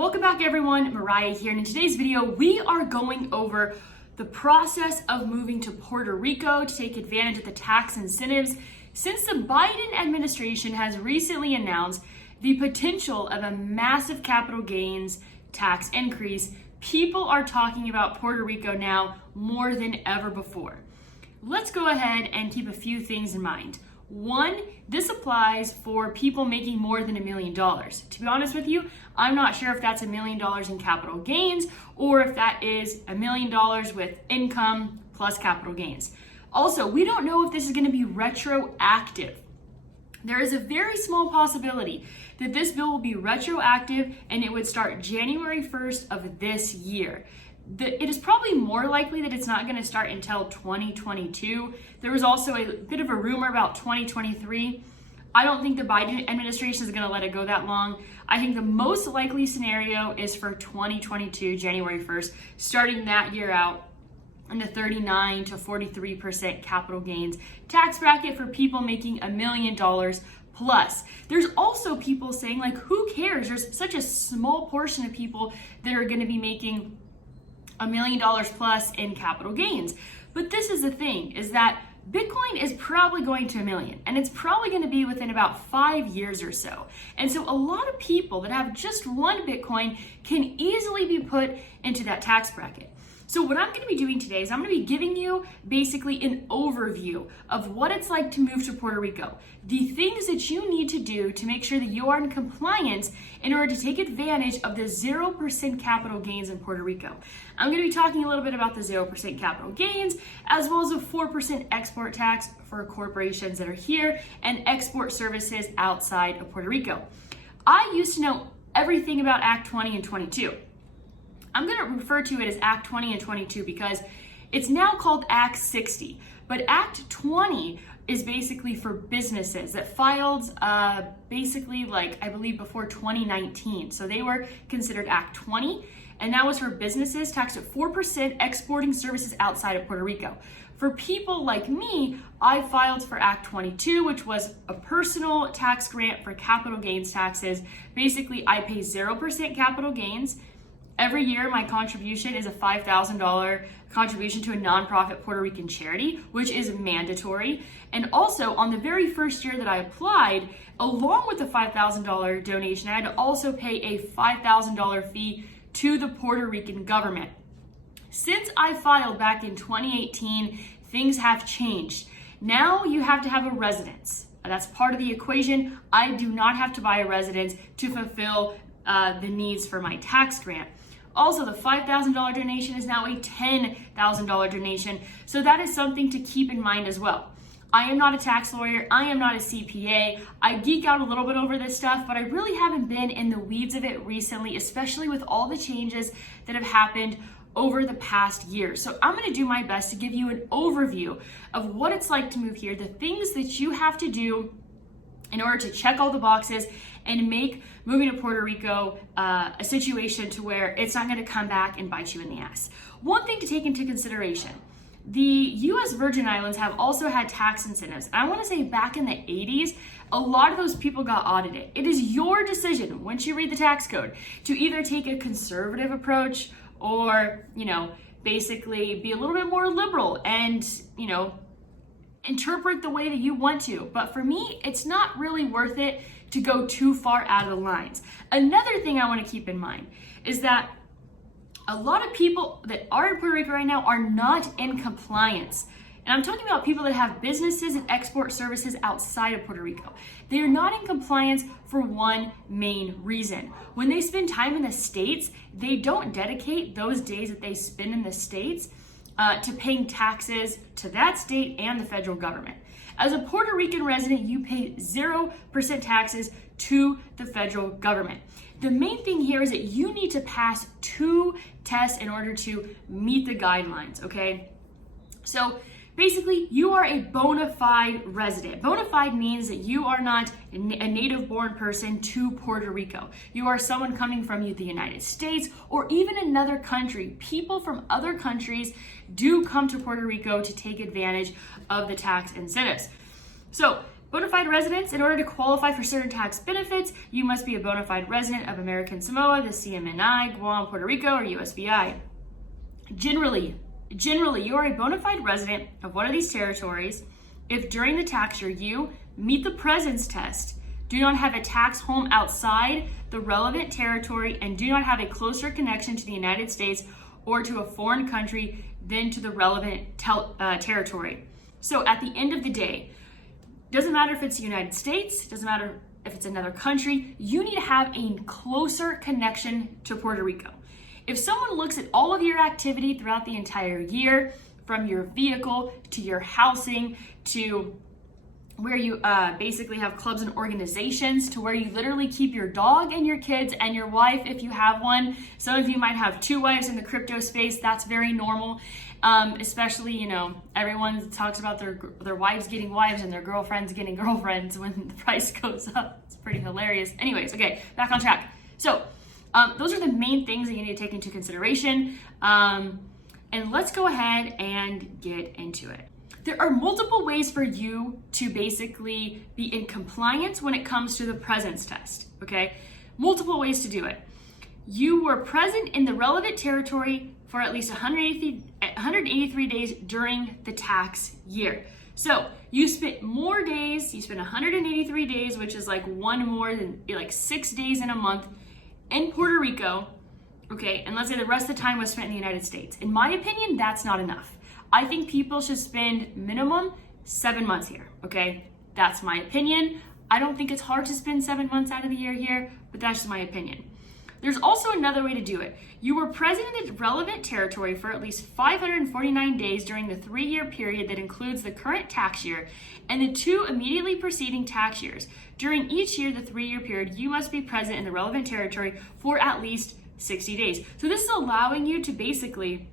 Welcome back everyone, Mariah here, and in today's video we are going over the process of moving to Puerto Rico to take advantage of the tax incentives since the Biden administration has recently announced the potential of a massive capital gains tax increase. People are talking about Puerto Rico now more than ever before. Let's go ahead and keep a few things in mind. One, this applies for people making more than $1 million. To be honest with you, I'm not sure if that's $1 million in capital gains or if that is $1 million with income plus capital gains. Also, we don't know if this is going to be retroactive. There is a very small possibility that this bill will be retroactive and it would start January 1st of this year. It is probably more likely that it's not going to start until 2022. There was also a bit of a rumor about 2023. I don't think the Biden administration is going to let it go that long. I think the most likely scenario is for 2022, January 1st, starting that year out in the 39 to 43% capital gains tax bracket for people making $1 million plus. There's also people saying, like, who cares? There's such a small portion of people that are going to be making $1 million plus in capital gains. But this is the thing, is that Bitcoin is probably going to $1 million, and it's probably going to be within about 5 years or so. And so a lot of people that have just one Bitcoin can easily be put into that tax bracket. So what I'm going to be doing today is I'm going to be giving you basically an overview of what it's like to move to Puerto Rico, the things that you need to do to make sure that you are in compliance in order to take advantage of the 0% capital gains in Puerto Rico. I'm going to be talking a little bit about the 0% capital gains, as well as a 4% export tax for corporations that are here and export services outside of Puerto Rico. I used to know everything about Act 20 and 22. I'm going to refer to it as Act 20 and 22 because it's now called Act 60. But Act 20 is basically for businesses that filed basically, like, I believe before 2019. So they were considered Act 20, and that was for businesses taxed at 4% exporting services outside of Puerto Rico. For people like me, I filed for Act 22, which was a personal tax grant for capital gains taxes. Basically, I pay 0% capital gains. Every year, my contribution is a $5,000 contribution to a nonprofit Puerto Rican charity, which is mandatory. And also, on the very first year that I applied, along with the $5,000 donation, I had to also pay a $5,000 fee to the Puerto Rican government. Since I filed back in 2018, things have changed. Now you have to have a residence. That's part of the equation. I do not have to buy a residence to fulfill the needs for my tax grant. Also, the $5,000 donation is now a $10,000 donation, so that is something to keep in mind as well. I am not a tax lawyer, I am not a CPA. I geek out a little bit over this stuff, but I really haven't been in the weeds of it recently, especially with all the changes that have happened over the past year. So I'm going to do my best to give you an overview of what it's like to move here, the things that you have to do in order to check all the boxes and make moving to Puerto Rico a situation to where it's not going to come back and bite you in the ass. One thing to take into consideration, the U.S. Virgin Islands have also had tax incentives. I want to say back in the 80s, a lot of those people got audited. It is your decision, once you read the tax code, to either take a conservative approach or, basically be a little bit more liberal and, interpret the way that you want to. But for me, it's not really worth it to go too far out of the lines. Another thing I want to keep in mind is that a lot of people that are in Puerto Rico right now are not in compliance. And I'm talking about people that have businesses and export services outside of Puerto Rico. They are not in compliance for one main reason. When they spend time in the States, they don't dedicate those days that they spend in the States to paying taxes to that state and the federal government. As a Puerto Rican resident, you pay 0% taxes to the federal government. The main thing here is that you need to pass 2 tests in order to meet the guidelines, okay? So basically, you are a bona fide resident. Bona fide means that you are not a native-born person to Puerto Rico. You are someone coming from the United States or even another country. People from other countries do come to Puerto Rico to take advantage of the tax incentives. So Bona fide residents, in order to qualify for certain tax benefits, you must be a bona fide resident of American Samoa, the CMNI, Guam, Puerto Rico, or USVI. Generally, you are a bona fide resident of one of these territories if during the tax year you meet the presence test, do not have a tax home outside the relevant territory, and do not have a closer connection to the United States or to a foreign country than to the relevant territory. So at the end of the day, doesn't matter if it's the United States, doesn't matter if it's another country, you need to have a closer connection to Puerto Rico. If someone looks at all of your activity throughout the entire year, from your vehicle to your housing to where you basically have clubs and organizations, to where you literally keep your dog and your kids and your wife if you have one. Some of you might have two wives in the crypto space. That's very normal. Especially, you know, everyone talks about their wives getting wives and their girlfriends getting girlfriends when the price goes up. It's pretty hilarious. Anyways, okay, back on track. So those are the main things that you need to take into consideration. And let's go ahead and get into it. There are multiple ways for you to basically be in compliance when it comes to the presence test, okay? Multiple ways to do it. You were present in the relevant territory for at least 183 days during the tax year. So you spent more days, you spent 183 days, which is like one more than like 6 days in a month in Puerto Rico, okay? And let's say the rest of the time was spent in the United States. In my opinion, that's not enough. I think people should spend minimum 7 months here, okay? That's my opinion. I don't think it's hard to spend 7 months out of the year here, but that's just my opinion. There's also another way to do it. You were present in the relevant territory for at least 549 days during the 3-year period that includes the current tax year and the 2 immediately preceding tax years. During each year, the 3-year period, you must be present in the relevant territory for at least 60 days. So this is allowing you to basically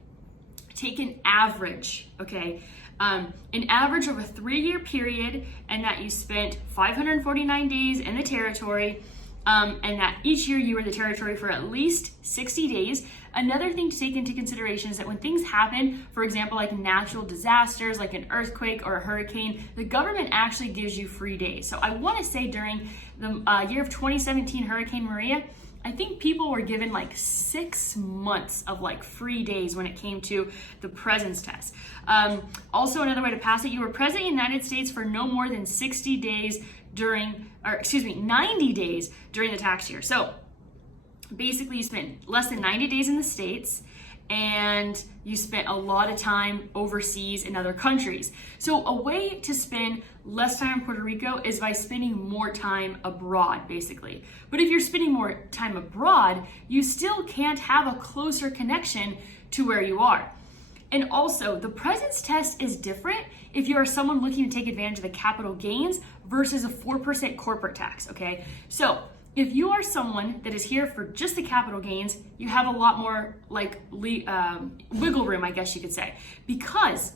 take an average, okay? An average of a 3-year period, and that you spent 549 days in the territory, and that each year you were in the territory for at least 60 days. Another thing to take into consideration is that when things happen, for example, like natural disasters, like an earthquake or a hurricane, the government actually gives you free days. So I wanna say during the year of 2017 Hurricane Maria, I think people were given like 6 months of like free days when it came to the presence test. Also, another way to pass it, you were present in the United States for no more than 90 days during the tax year. So basically you spent less than 90 days in the States, and you spent a lot of time overseas in other countries. So a way to spend less time in Puerto Rico is by spending more time abroad, basically. But if you're spending more time abroad, you still can't have a closer connection to where you are. And also, the presence test is different if you are someone looking to take advantage of the capital gains versus a 4% corporate tax, okay? So if you are someone that is here for just the capital gains, you have a lot more like wiggle room, I guess you could say, because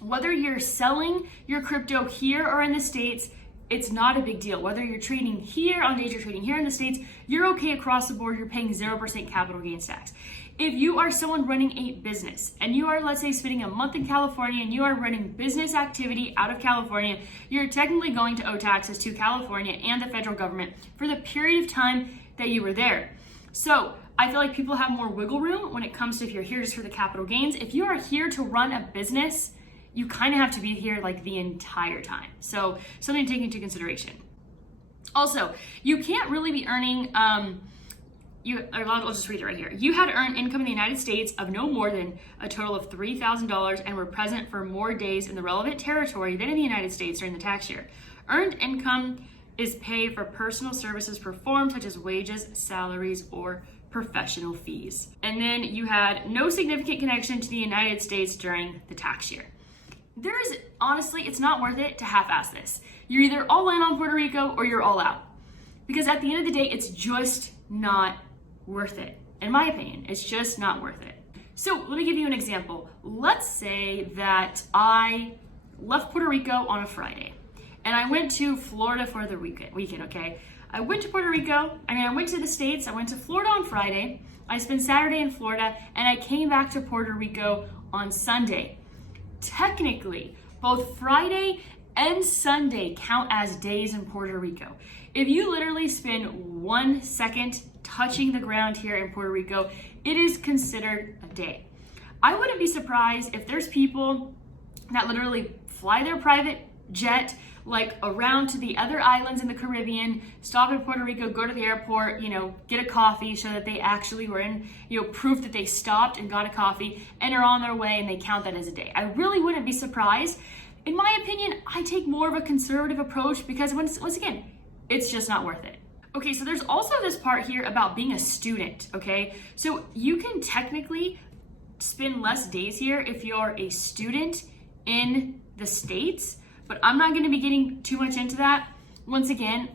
whether you're selling your crypto here or in the States, it's not a big deal. Whether you're trading here on days you're trading here in the States, you're okay across the board, you're paying 0% capital gains tax. If you are someone running a business and you are, let's say, spending a month in California and you are running business activity out of California, you're technically going to owe taxes to California and the federal government for the period of time that you were there. So I feel like people have more wiggle room when it comes to if you're here just for the capital gains. If you are here to run a business, you kind of have to be here like the entire time. So something to take into consideration. Also, you can't really be earning, I'll just read it right here. You had earned income in the United States of no more than a total of $3,000 and were present for more days in the relevant territory than in the United States during the tax year. Earned income is pay for personal services performed, such as wages, salaries, or professional fees. And then you had no significant connection to the United States during the tax year. Honestly, it's not worth it to half-ass this. You're either all in on Puerto Rico or you're all out. Because at the end of the day, it's just not worth it. In my opinion, it's just not worth it. So let me give you an example. Let's say that I left Puerto Rico on a Friday and I went to Florida for the weekend, okay? I went to the States, I went to Florida on Friday, I spent Saturday in Florida, and I came back to Puerto Rico on Sunday. Technically, both Friday and Sunday count as days in Puerto Rico. If you literally spend 1 second touching the ground here in Puerto Rico, it is considered a day. I wouldn't be surprised if there's people that literally fly their private jet like around to the other islands in the Caribbean, stop in Puerto Rico, go to the airport, get a coffee so that they actually were in, proof that they stopped and got a coffee and are on their way, and they count that as a day. I really wouldn't be surprised. In my opinion, I take more of a conservative approach because once again, it's just not worth it. Okay, so there's also this part here about being a student, okay? So you can technically spend less days here if you're a student in the States, but I'm not gonna be getting too much into that. Once again,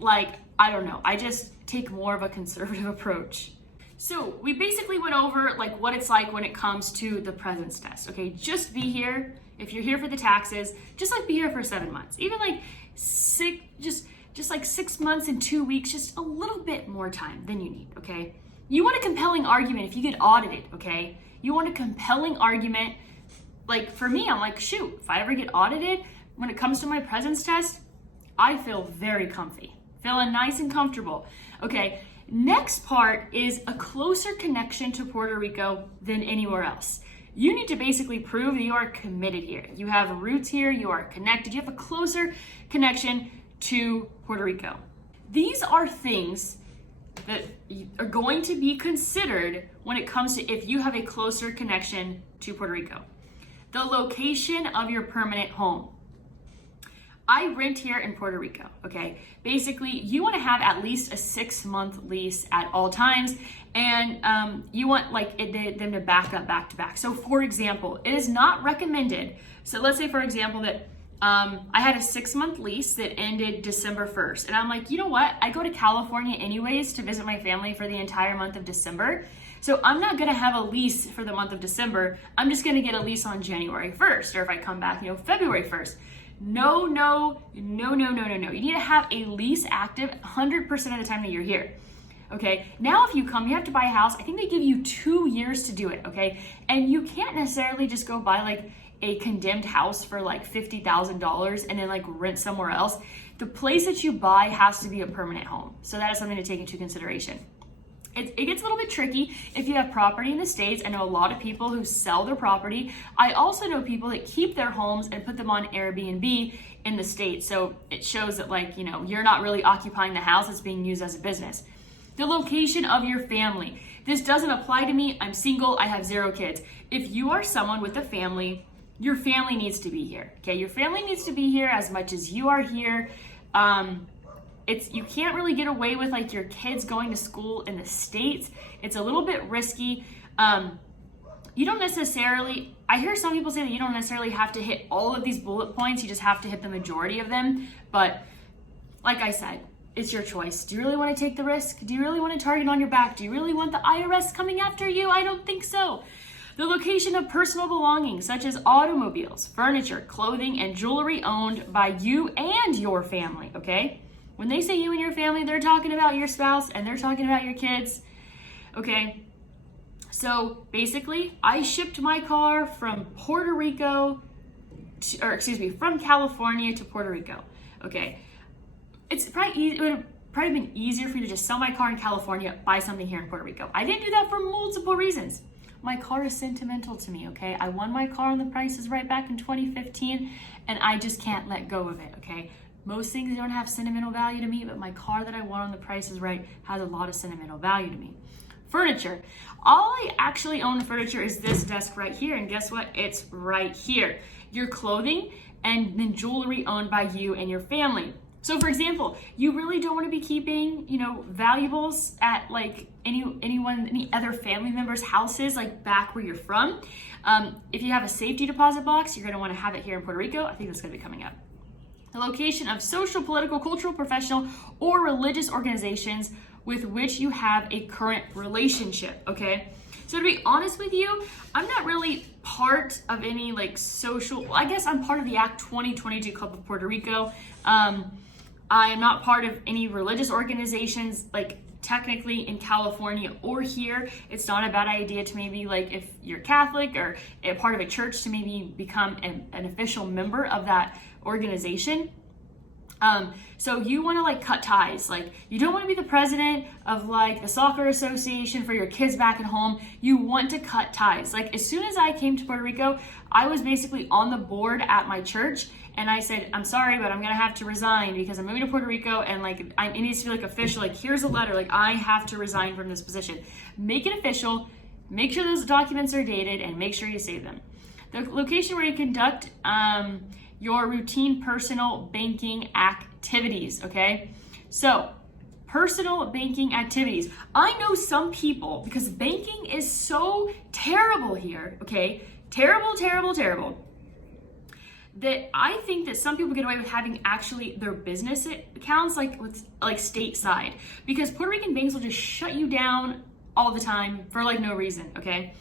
I don't know, I just take more of a conservative approach. So we basically went over what it's like when it comes to the presence test, okay? Just be here. If you're here for the taxes, just be here for 7 months. Even just 6 months and 2 weeks, just a little bit more time than you need, okay? You want a compelling argument if you get audited, okay? You want a compelling argument. For me, I'm shoot, if I ever get audited, when it comes to my presence test, I feel very comfy, feeling nice and comfortable. Okay, next part is a closer connection to Puerto Rico than anywhere else. You need to basically prove that you are committed here. You have roots here, you are connected, you have a closer connection to Puerto Rico. These are things that are going to be considered when it comes to if you have a closer connection to Puerto Rico. The location of your permanent home. I rent here in Puerto Rico, okay? Basically, you want to have at least a 6-month lease at all times, and you want them to back to back. So for example, it is not recommended. So let's say, for example, that I had a 6-month lease that ended December 1st. And I'm you know what? I go to California anyways to visit my family for the entire month of December. So I'm not gonna have a lease for the month of December. I'm just gonna get a lease on January 1st, or if I come back, February 1st. No. You need to have a lease active 100% of the time that you're here. Okay, now if you come, you have to buy a house. I think they give you 2 years to do it, okay? And you can't necessarily just go buy a condemned house for $50,000 and then rent somewhere else. The place that you buy has to be a permanent home. So that is something to take into consideration. It gets a little bit tricky if you have property in the States. I know a lot of people who sell their property. I also know people that keep their homes and put them on Airbnb in the States. So it shows that you're not really occupying the house, it's being used as a business. The location of your family. This doesn't apply to me. I'm single, I have 0 kids. If you are someone with a family, your family needs to be here, okay? Your family needs to be here as much as you are here. You can't really get away with your kids going to school in the States. It's a little bit risky. You don't necessarily, I hear some people say that you don't necessarily have to hit all of these bullet points, you just have to hit the majority of them. But like I said, it's your choice. Do you really want to take the risk? Do you really want a target on your back? Do you really want the IRS coming after you? I don't think so. The location of personal belongings such as automobiles, furniture, clothing, and jewelry owned by you and your family, okay? When they say you and your family, they're talking about your spouse and they're talking about your kids, okay? So basically, I shipped my car from from California to Puerto Rico, okay? It would have probably been easier for you to just sell my car in California, buy something here in Puerto Rico. I didn't do that for multiple reasons. My car is sentimental to me, okay? I won my car on The Price is Right back in 2015, and I just can't let go of it, okay? Most things don't have sentimental value to me, but my car that I won on The Price is Right has a lot of sentimental value to me. Furniture. All I actually own furniture is this desk right here, and guess what? It's right here. Your clothing and then jewelry owned by you and your family. So for example, you really don't want to be keeping, valuables at any other family members' houses, back where you're from. If you have a safety deposit box, you're going to want to have it here in Puerto Rico. I think that's going to be coming up. The location of social, political, cultural, professional, or religious organizations with which you have a current relationship, okay? So to be honest with you, I'm not really part of any social, I guess I'm part of the Act 2022 Club of Puerto Rico. I am not part of any religious organizations, technically in California or here, it's not a bad idea to maybe, like, if you're Catholic or a part of a church, to maybe become an official member of that organization. So you want to like cut ties. Like, you don't want to be the president of like the soccer association for your kids back at home. You want to cut ties. Like, as soon as I came to Puerto Rico, I was basically on the board at my church, and I said, I'm sorry, but I'm gonna have to resign because I'm moving to Puerto Rico, and like it needs to be like official. Like, here's a letter. Like, I have to resign from this position. Make it official. Make sure those documents are dated, and make sure you save them. The location where you conduct your routine personal banking activities, okay? So, personal banking activities. I know some people, because banking is so terrible here, okay? Terrible, terrible, terrible. That I think that some people get away with having actually their business accounts like stateside, because Puerto Rican banks will just shut you down all the time for like no reason, okay?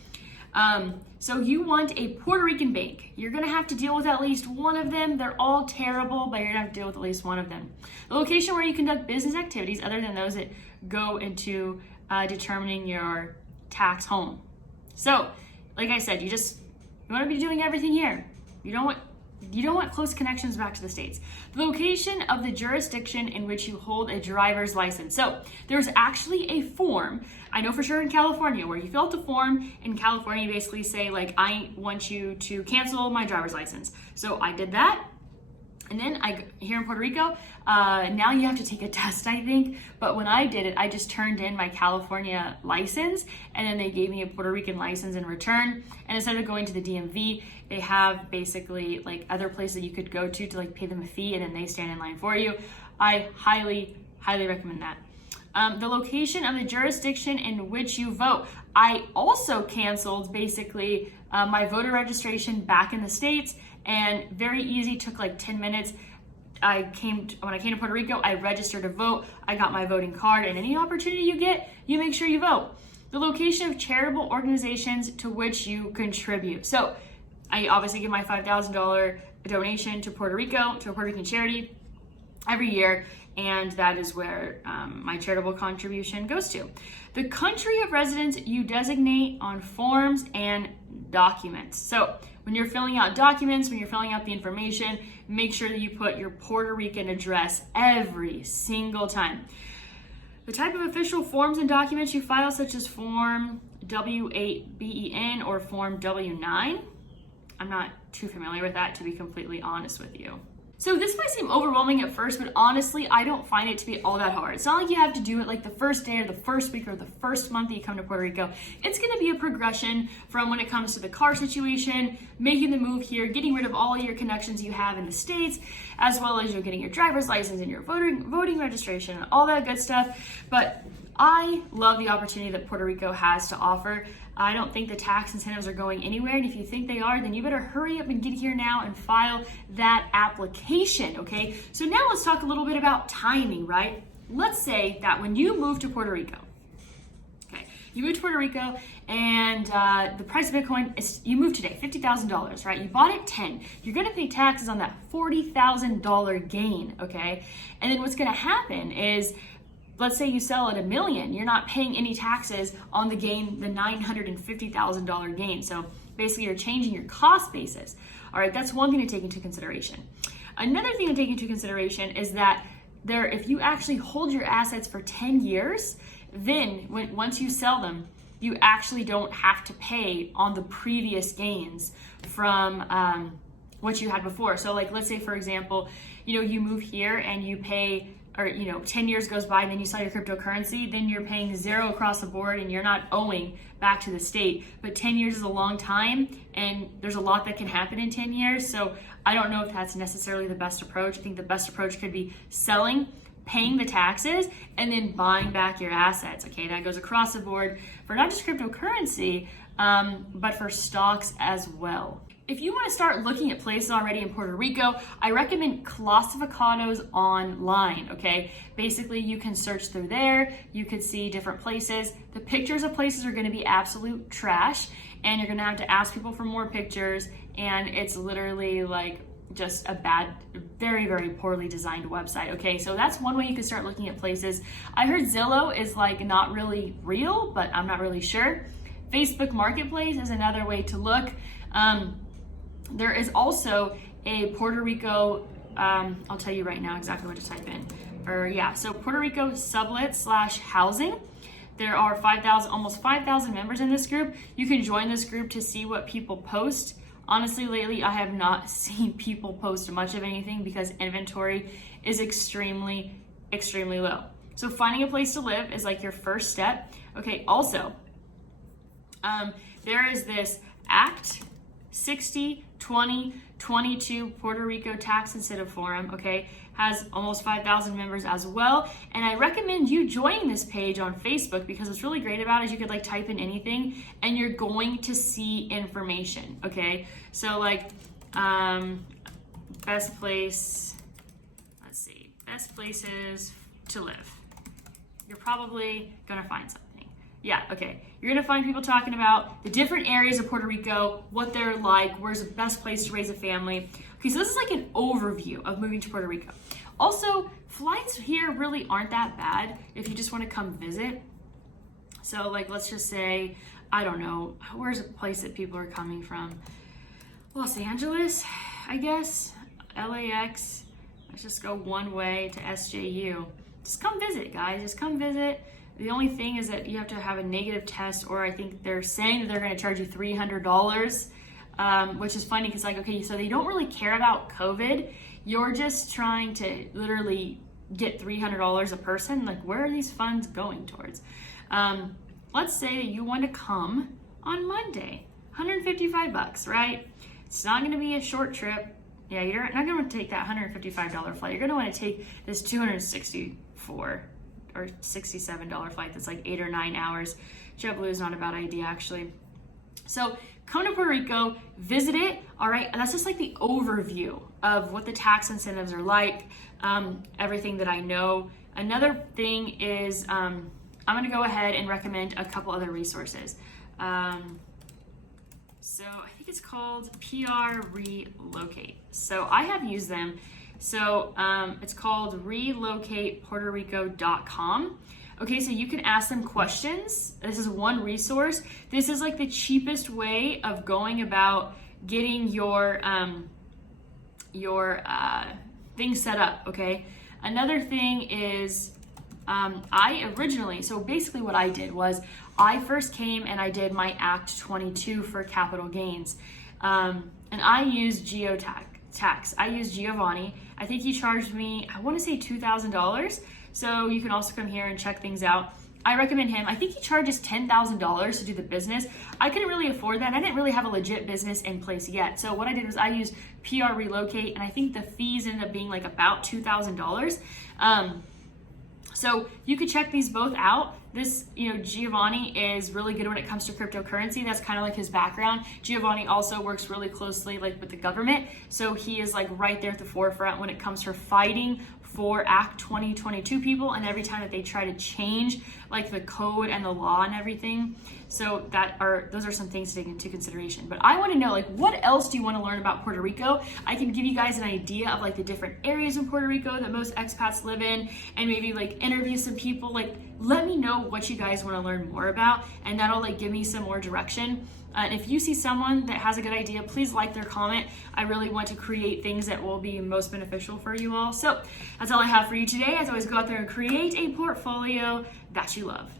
So you want a Puerto Rican bank. You're gonna have to deal with at least one of them. They're all terrible, but you're gonna have to deal with at least one of them. The location where you conduct business activities other than those that go into determining your tax home. So, like I said, you wanna be doing everything here. You don't want close connections back to the States. The location of the jurisdiction in which you hold a driver's license. So there's actually a form, I know for sure in California, where you fill out the form. In California, you basically say, like, I want you to cancel my driver's license. So I did that. And then here in Puerto Rico, now you have to take a test, I think. But when I did it, I just turned in my California license, and then they gave me a Puerto Rican license in return. And instead of going to the DMV, they have basically like other places that you could go to like pay them a fee, and then they stand in line for you. I highly, highly recommend that. The location of the jurisdiction in which you vote. I also canceled basically my voter registration back in the States, and very easy, took like 10 minutes. When I came to Puerto Rico, I registered to vote. I got my voting card, and any opportunity you get, you make sure you vote. The location of charitable organizations to which you contribute. So I obviously give my $5,000 donation to Puerto Rico, to a Puerto Rican charity every year, and that is where my charitable contribution goes to. The country of residence you designate on forms and documents. So when you're filling out documents, when you're filling out the information, make sure that you put your Puerto Rican address every single time. The type of official forms and documents you file, such as Form W8BEN or Form W9. I'm not too familiar with that, to be completely honest with you. So this might seem overwhelming at first, but honestly, I don't find it to be all that hard. It's not like you have to do it like the first day or the first week or the first month that you come to Puerto Rico. It's gonna be a progression from when it comes to the car situation, making the move here, getting rid of all your connections you have in the States, as well as getting your driver's license and your voting registration and all that good stuff. But I love the opportunity that Puerto Rico has to offer. I don't think the tax incentives are going anywhere, and if you think they are, then you better hurry up and get here now and file that application, okay? So now let's talk a little bit about timing, right? Let's say that when you move to Puerto Rico, okay, you move to Puerto Rico and the price of Bitcoin is, you moved today, $50,000, right? You bought it 10. You're gonna pay taxes on that $40,000 gain, okay? And then what's gonna happen is, let's say you sell at $1 million, you're not paying any taxes on the gain, the $950,000 gain. So basically you're changing your cost basis. All right, that's one thing to take into consideration. Another thing to take into consideration is that if you actually hold your assets for 10 years, then once you sell them, you actually don't have to pay on the previous gains from what you had before. So like, let's say for example, you move here and you pay, or 10 years goes by and then you sell your cryptocurrency, then you're paying zero across the board and you're not owing back to the state. But 10 years is a long time, and there's a lot that can happen in 10 years. So I don't know if that's necessarily the best approach. I think the best approach could be selling, paying the taxes, and then buying back your assets. Okay, that goes across the board for not just cryptocurrency, but for stocks as well. If you want to start looking at places already in Puerto Rico, I recommend Classificados online, okay? Basically, you can search through there, you could see different places. The pictures of places are gonna be absolute trash, and you're gonna have to ask people for more pictures, and it's literally like just a bad, very, very poorly designed website. Okay, so that's one way you can start looking at places. I heard Zillow is like not really real, but I'm not really sure. Facebook Marketplace is another way to look. There is also a Puerto Rico, I'll tell you right now exactly what to type in. So Puerto Rico sublet/housing. There are almost 5,000 members in this group. You can join this group to see what people post. Honestly, lately, I have not seen people post much of anything because inventory is extremely, extremely low. So finding a place to live is like your first step. Okay, also, there is this Act 60 2022 Puerto Rico Tax Incentive Forum, okay, has almost 5,000 members as well. And I recommend you joining this page on Facebook because what's really great about it is you could like type in anything and you're going to see information, okay? So like, best places to live. You're probably gonna find something. Yeah, okay. You're gonna find people talking about the different areas of Puerto Rico, what they're like, where's the best place to raise a family. Okay, so this is like an overview of moving to Puerto Rico. Also, flights here really aren't that bad if you just wanna come visit. So like, let's just say, I don't know, where's a place that people are coming from? Los Angeles, I guess, LAX. Let's just go one way to SJU. Just come visit, guys, just come visit. The only thing is that you have to have a negative test, or I think they're saying that they're going to charge you $300, which is funny because like, okay, so they don't really care about COVID. You're just trying to literally get $300 a person. Like, where are these funds going towards? Let's say that you want to come on Monday, $155, right? It's not going to be a short trip. Yeah, you're not going to take that $155 flight. You're going to want to take this $264 or $67 flight that's like 8 or 9 hours. JetBlue is not a bad idea, actually. So come to Puerto Rico, visit it, all right? And that's just like the overview of what the tax incentives are like, everything that I know. Another thing is I'm gonna go ahead and recommend a couple other resources. So I think it's called PR Relocate. So I have used them. So it's called relocatepuertorico.com. Okay, so you can ask them questions. This is one resource. This is like the cheapest way of going about getting your thing set up, okay? Another thing is so basically what I did was I first came and I did my Act 22 for capital gains. And I used geotax. I used Giovanni. I think he charged me, I want to say $2,000. So you can also come here and check things out. I recommend him. I think he charges $10,000 to do the business. I couldn't really afford that. I didn't really have a legit business in place yet. So what I did was I used PR Relocate, and I think the fees ended up being like about $2,000. So you could check these both out. This, Giovanni is really good when it comes to cryptocurrency. That's kind of like his background. Giovanni also works really closely like with the government. So he is like right there at the forefront when it comes to fighting for Act 2022 people, and every time that they try to change like the code and the law and everything. So those are some things to take into consideration. But I want to know, like, what else do you want to learn about Puerto Rico? I can give you guys an idea of like the different areas in Puerto Rico that most expats live in, and maybe like interview some people. Like, let me know what you guys want to learn more about, and that'll like give me some more direction. And if you see someone that has a good idea, please like their comment. I really want to create things that will be most beneficial for you all. So that's all I have for you today. As always, go out there and create a portfolio that you love.